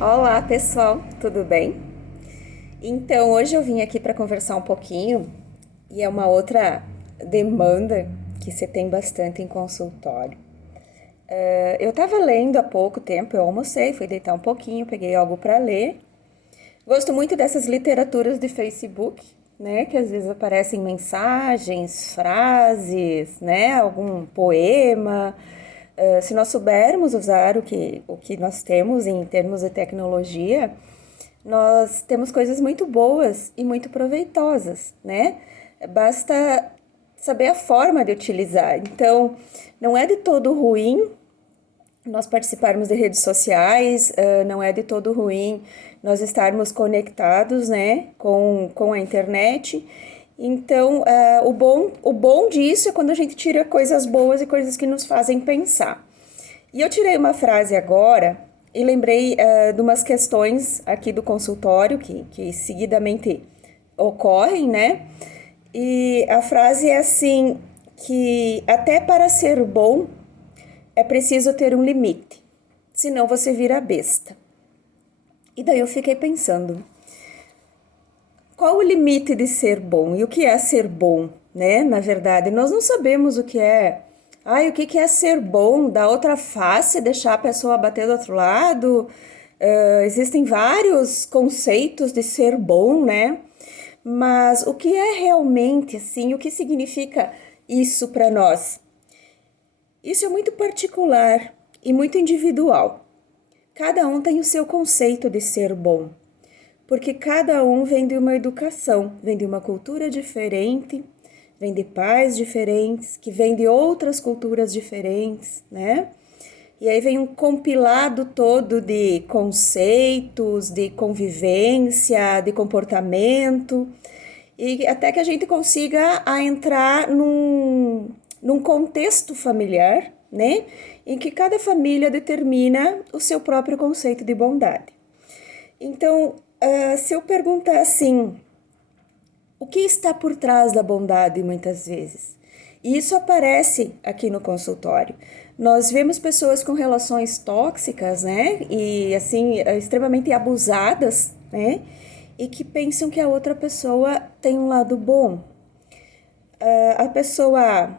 Olá, pessoal, tudo bem? Então, hoje eu vim aqui para conversar um pouquinho e é uma outra demanda que você tem bastante em consultório. Eu estava lendo há pouco tempo, eu almocei, fui deitar um pouquinho, peguei algo para ler. Gosto muito dessas literaturas de Facebook, né? Que às vezes aparecem mensagens, frases, né? Algum poema. Se nós soubermos usar o que nós temos em termos de tecnologia, nós temos coisas muito boas e muito proveitosas, né? Basta saber a forma de utilizar. Então, não é de todo ruim nós participarmos de redes sociais, não é de todo ruim nós estarmos conectados, né, com a internet. Então, o bom disso é quando a gente tira coisas boas e coisas que nos fazem pensar. E eu tirei uma frase agora e lembrei de umas questões aqui do consultório que seguidamente ocorrem, né? E a frase é assim, que até para ser bom é preciso ter um limite, senão você vira besta. E daí eu fiquei pensando, qual o limite de ser bom? E o que é ser bom, né? Na verdade, nós não sabemos o que é. Ai, o que que é ser bom? Da outra face, deixar a pessoa bater do outro lado? Existem vários conceitos de ser bom, né? Mas o que é realmente, assim, o que significa isso para nós? Isso é muito particular e muito individual. Cada um tem o seu conceito de ser bom, porque cada um vem de uma educação, vem de uma cultura diferente, vem de pais diferentes, que vem de outras culturas diferentes, né? E aí vem um compilado todo de conceitos, de convivência, de comportamento, e até que a gente consiga entrar num contexto familiar, né? Em que cada família determina o seu próprio conceito de bondade. Então, se eu perguntar assim, o que está por trás da bondade muitas vezes? E isso aparece aqui no consultório. Nós vemos pessoas com relações tóxicas, né? E assim, extremamente abusadas, né? E que pensam que a outra pessoa tem um lado bom. A pessoa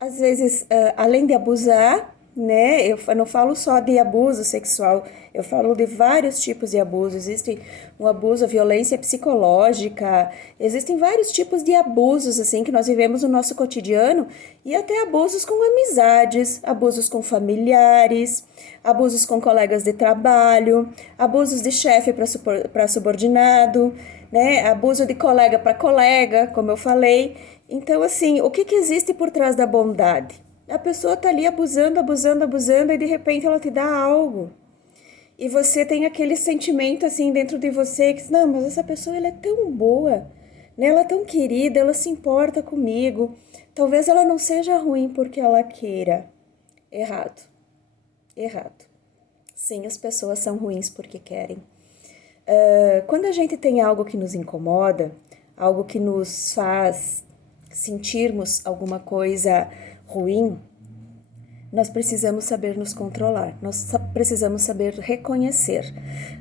às vezes, além de abusar, né? Eu não falo só de abuso sexual, eu falo de vários tipos de abuso. Existe um abuso, a violência psicológica, existem vários tipos de abusos, assim, que nós vivemos no nosso cotidiano, e até abusos com amizades, abusos com familiares, abusos com colegas de trabalho, abusos de chefe para subordinado, né? Abuso de colega para colega, como eu falei. Então, assim, o que que existe por trás da bondade? A pessoa tá ali abusando, abusando, abusando, e de repente ela te dá algo. E você tem aquele sentimento assim dentro de você que, não, mas essa pessoa ela é tão boa, né? Ela é tão querida, ela se importa comigo. Talvez ela não seja ruim porque ela queira. Errado, errado. Sim, as pessoas são ruins porque querem. Quando a gente tem algo que nos incomoda, algo que nos faz sentirmos alguma coisa ruim, nós precisamos saber nos controlar, nós precisamos saber reconhecer,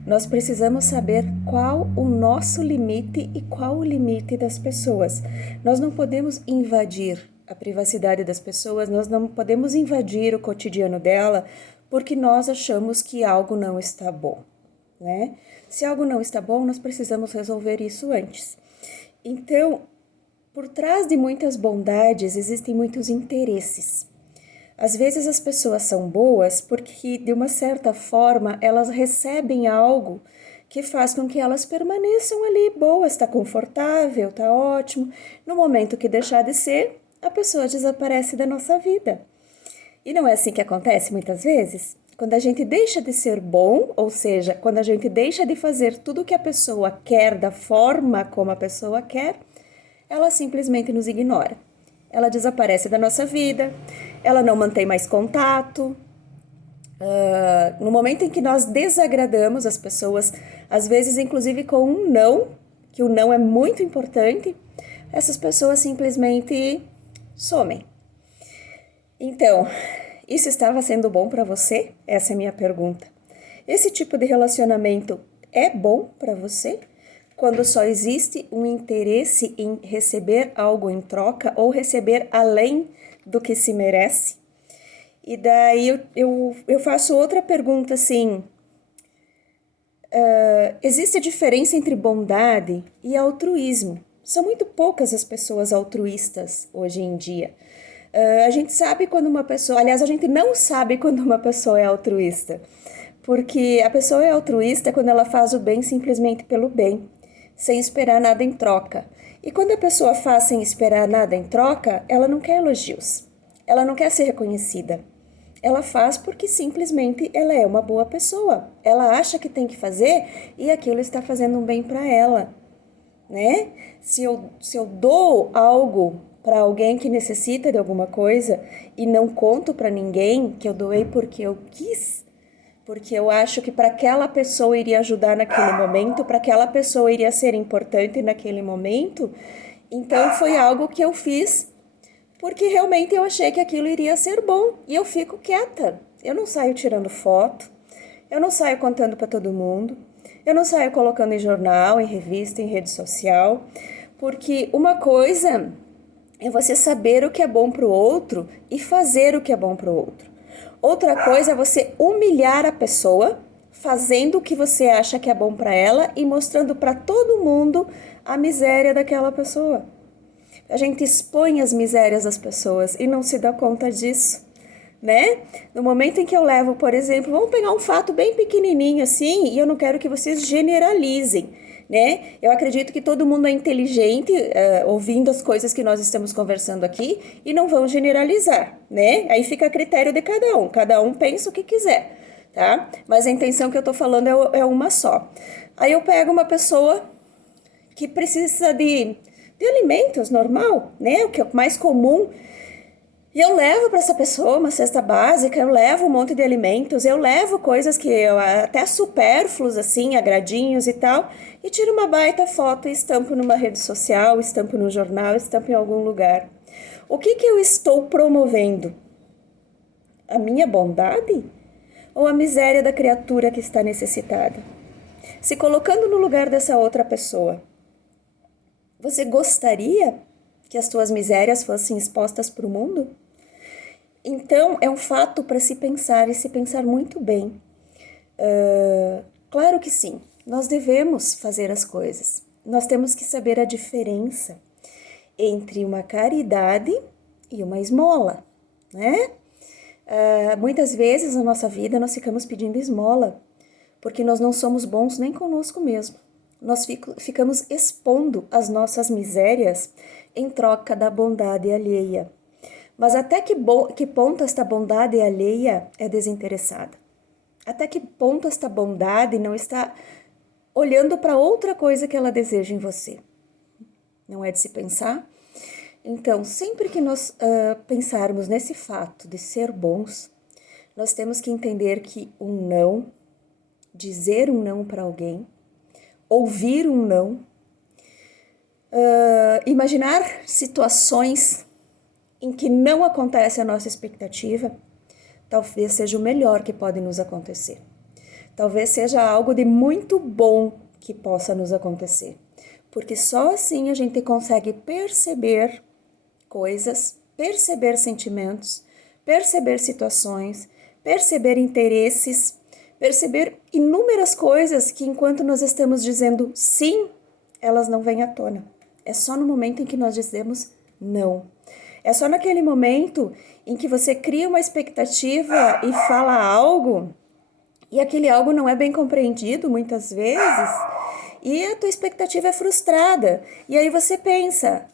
nós precisamos saber qual o nosso limite e qual o limite das pessoas. Nós não podemos invadir a privacidade das pessoas, nós não podemos invadir o cotidiano dela porque nós achamos que algo não está bom, né? Se algo não está bom, nós precisamos resolver isso antes. Então, por trás de muitas bondades existem muitos interesses. Às vezes as pessoas são boas porque, de uma certa forma, elas recebem algo que faz com que elas permaneçam ali boas, está confortável, está ótimo. No momento que deixar de ser, a pessoa desaparece da nossa vida. E não é assim que acontece muitas vezes? Quando a gente deixa de ser bom, ou seja, quando a gente deixa de fazer tudo o que a pessoa quer da forma como a pessoa quer, ela simplesmente nos ignora. Ela desaparece da nossa vida, ela não mantém mais contato. No momento em que nós desagradamos as pessoas, às vezes inclusive com um não, que o não é muito importante, essas pessoas simplesmente somem. Então, isso estava sendo bom para você? Essa é a minha pergunta. Esse tipo de relacionamento é bom para você? Quando só existe um interesse em receber algo em troca ou receber além do que se merece? E daí eu faço outra pergunta assim: existe diferença entre bondade e altruísmo? São muito poucas as pessoas altruístas hoje em dia. A gente sabe quando uma pessoa, aliás, a gente não sabe quando uma pessoa é altruísta, porque a pessoa é altruísta quando ela faz o bem simplesmente pelo bem, sem esperar nada em troca. E quando a pessoa faz sem esperar nada em troca, ela não quer elogios, ela não quer ser reconhecida. Ela faz porque simplesmente ela é uma boa pessoa. Ela acha que tem que fazer e aquilo está fazendo um bem para ela, né? Se eu dou algo para alguém que necessita de alguma coisa e não conto para ninguém que eu doei porque eu quis, porque eu acho que para aquela pessoa iria ajudar naquele momento, para aquela pessoa iria ser importante naquele momento, então foi algo que eu fiz porque realmente eu achei que aquilo iria ser bom e eu fico quieta. Eu não saio tirando foto, eu não saio contando para todo mundo, eu não saio colocando em jornal, em revista, em rede social, porque uma coisa é você saber o que é bom para o outro e fazer o que é bom para o outro. Outra coisa é você humilhar a pessoa fazendo o que você acha que é bom para ela e mostrando para todo mundo a miséria daquela pessoa. A gente expõe as misérias das pessoas e não se dá conta disso, né? No momento em que eu levo, por exemplo, vamos pegar um fato bem pequenininho assim, e eu não quero que vocês generalizem, né? Eu acredito que todo mundo é inteligente, ouvindo as coisas que nós estamos conversando aqui, e não vão generalizar, né? Aí fica a critério de cada um pensa o que quiser, tá? Mas a intenção que eu tô falando é uma só. Aí eu pego uma pessoa que precisa de alimentos, normal, né? O que é mais comum. E eu levo para essa pessoa uma cesta básica, eu levo um monte de alimentos, eu levo coisas que eu até supérfluos, assim, agradinhos e tal, e tiro uma baita foto e estampo numa rede social, estampo no jornal, estampo em algum lugar. O que eu estou promovendo? A minha bondade? Ou a miséria da criatura que está necessitada? Se colocando no lugar dessa outra pessoa, você gostaria que as tuas misérias fossem expostas para o mundo? Então, é um fato para se pensar e se pensar muito bem. Claro que sim, nós devemos fazer as coisas. Nós temos que saber a diferença entre uma caridade e uma esmola, né? Muitas vezes na nossa vida nós ficamos pedindo esmola, porque nós não somos bons nem conosco mesmo. Nós ficamos expondo as nossas misérias em troca da bondade alheia. Mas até que ponto esta bondade alheia é desinteressada? Até que ponto esta bondade não está olhando para outra coisa que ela deseja em você? Não é de se pensar? Então, sempre que nós pensarmos nesse fato de ser bons, nós temos que entender que um não, dizer um não para alguém, ouvir um não, imaginar situações em que não acontece a nossa expectativa, talvez seja o melhor que pode nos acontecer. Talvez seja algo de muito bom que possa nos acontecer. Porque só assim a gente consegue perceber coisas, perceber sentimentos, perceber situações, perceber interesses, perceber inúmeras coisas que enquanto nós estamos dizendo sim, elas não vêm à tona. É só no momento em que nós dizemos não. É só naquele momento em que você cria uma expectativa e fala algo, e aquele algo não é bem compreendido muitas vezes, e a tua expectativa é frustrada. E aí você pensa,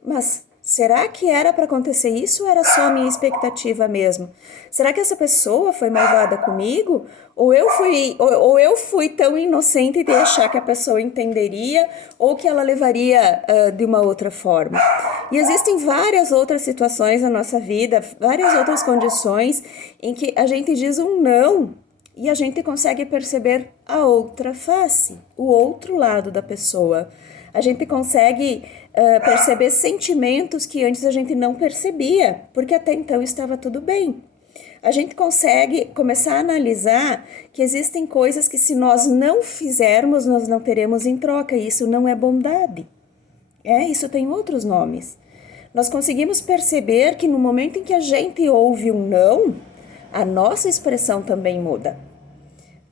mas será que era para acontecer isso ou era só a minha expectativa mesmo? Será que essa pessoa foi malvada comigo? Ou eu fui tão inocente de achar que a pessoa entenderia ou que ela levaria de uma outra forma? E existem várias outras situações na nossa vida, várias outras condições em que a gente diz um não e a gente consegue perceber a outra face, o outro lado da pessoa. A gente consegue perceber sentimentos que antes a gente não percebia, porque até então estava tudo bem. a gente consegue começar a analisar que existem coisas que se nós não fizermos, nós não teremos em troca. E isso não é bondade. Isso tem outros nomes. Nós conseguimos perceber que no momento em que a gente ouve um não, a nossa expressão também muda.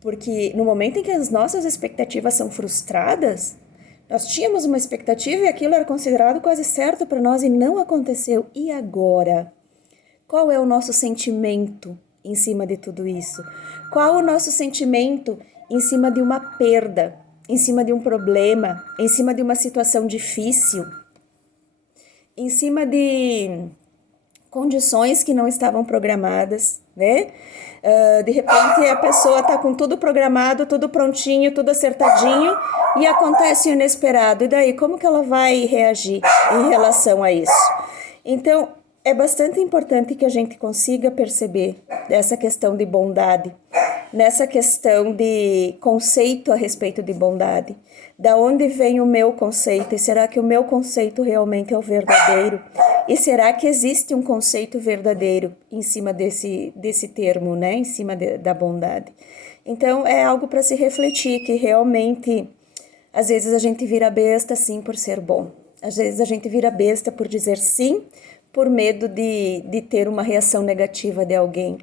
Porque no momento em que as nossas expectativas são frustradas, nós tínhamos uma expectativa e aquilo era considerado quase certo para nós e não aconteceu. E agora? Qual é o nosso sentimento em cima de tudo isso? Qual o nosso sentimento em cima de uma perda, em cima de um problema, em cima de uma situação difícil, em cima de condições que não estavam programadas, né? De repente a pessoa está com tudo programado, tudo prontinho, tudo acertadinho e acontece o inesperado. E daí, como que ela vai reagir em relação a isso? Então, é bastante importante que a gente consiga perceber essa questão de bondade, nessa questão de conceito a respeito de bondade. Da onde vem o meu conceito? E será que o meu conceito realmente é o verdadeiro? E será que existe um conceito verdadeiro em cima desse termo, né? Em cima da bondade? Então, é algo para se refletir, que realmente, às vezes a gente vira besta sim por ser bom. Às vezes a gente vira besta por dizer sim, por medo de ter uma reação negativa de alguém.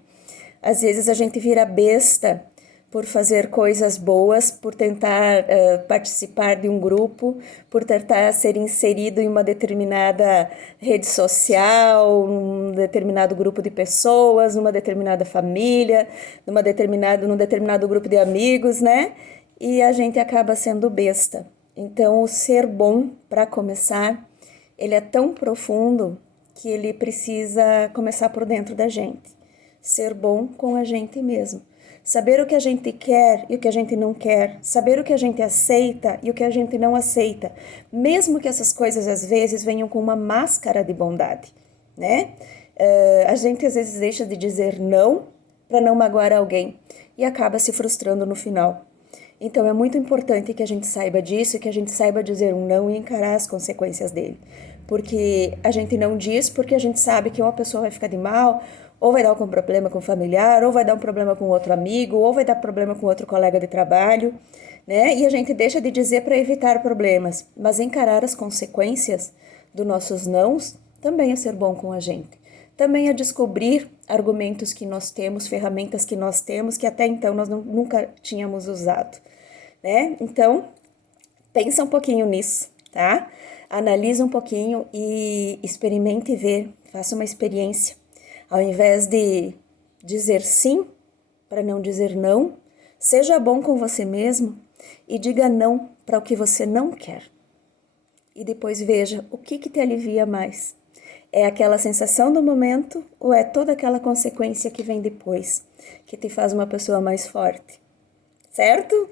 Às vezes a gente vira besta por fazer coisas boas, por tentar participar de um grupo, por tentar ser inserido em uma determinada rede social, num determinado grupo de pessoas, numa determinada família, num determinado grupo de amigos, né? E a gente acaba sendo besta. Então, o ser bom, para começar, ele é tão profundo que ele precisa começar por dentro da gente. Ser bom com a gente mesmo. Saber o que a gente quer e o que a gente não quer. Saber o que a gente aceita e o que a gente não aceita. Mesmo que essas coisas, às vezes, venham com uma máscara de bondade, né? A gente, às vezes, deixa de dizer não para não magoar alguém e acaba se frustrando no final. Então, é muito importante que a gente saiba disso, que a gente saiba dizer um não e encarar as consequências dele. Porque a gente não diz porque a gente sabe que uma pessoa vai ficar de mal, ou vai dar algum problema com o familiar, ou vai dar um problema com outro amigo, ou vai dar problema com outro colega de trabalho, né? E a gente deixa de dizer para evitar problemas, mas encarar as consequências dos nossos nãos também é ser bom com a gente. Também é descobrir argumentos que nós temos, ferramentas que nós temos, que até então nós nunca tínhamos usado, né? Então, pensa um pouquinho nisso, tá? Analisa um pouquinho e experimente ver, faça uma experiência. Ao invés de dizer sim para não dizer não, seja bom com você mesmo e diga não para o que você não quer. E depois veja o que te alivia mais. É aquela sensação do momento ou é toda aquela consequência que vem depois, que te faz uma pessoa mais forte? Certo?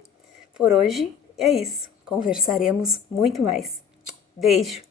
Por hoje é isso. Conversaremos muito mais. Beijo!